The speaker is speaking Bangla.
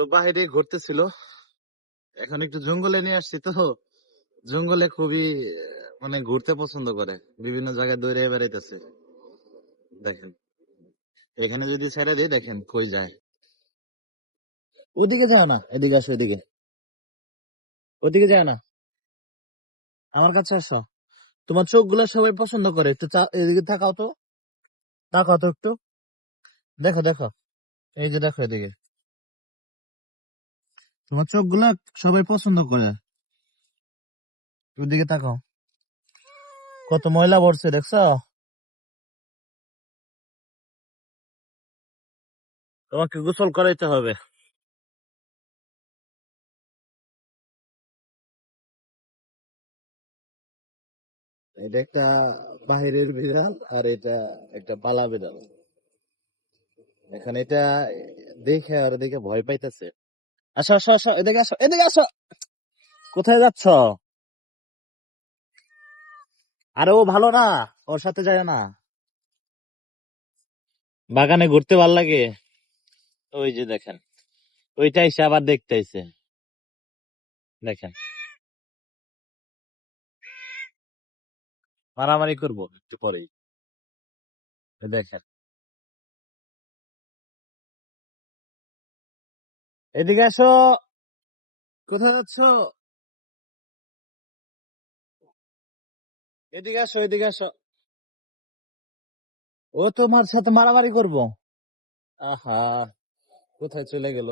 তো বাইরে ঘুরতেছিল, এখন একটু জঙ্গলে নিয়ে আসছি। তো জঙ্গলে খুবই মানে ঘুরতে পছন্দ করে, বিভিন্ন জায়গায় দৌড়ে বেড়াইতেছে। দেখেন, এখানে যদি ছেড়ে দিই, দেখেন কই যায়। ওদিকে যাও না, এদিকে আসো, এদিকে, ওদিকে যাও না, আমার কাছে আসো। তোমার চোখগুলো সবাই পছন্দ করে, একটু এদিকে তাকাও তো, তাকাও তো একটু, দেখো দেখো, এই যে দেখো এদিকে, তোমার চোখগুলো সবাই পছন্দ করে, ওদিকে তাকাও, কত ময়লা পড়ছে দেখছো। তোমাকে গোসল করাইতে হবে। এটা একটা বাহিরের বিড়াল, আর এটা একটা পালা বিড়াল। এখন এটা দেখে আর দেখে ভয় পাইতেছে। আসো আসো আসো, এদিকে আসো, এদিকে আসো। কোথায় যাচ্ছ? আরে ও ভালো না, ওর সাথে যায় না। বাগানে ঘুরতে ভাল লাগে। ওই যে দেখেন, ওইটাই সে আবার দেখতে আইছে। দেখেন, মারামারি করবো একটু পরেই। এই দেখেন, এদিকে আসো। কোথায় যাচ্ছ? এদিকে আসো, এদিকে আসো। ও তোমার সাথে মারামারি করবো। আহা, কোথায় চলে গেল?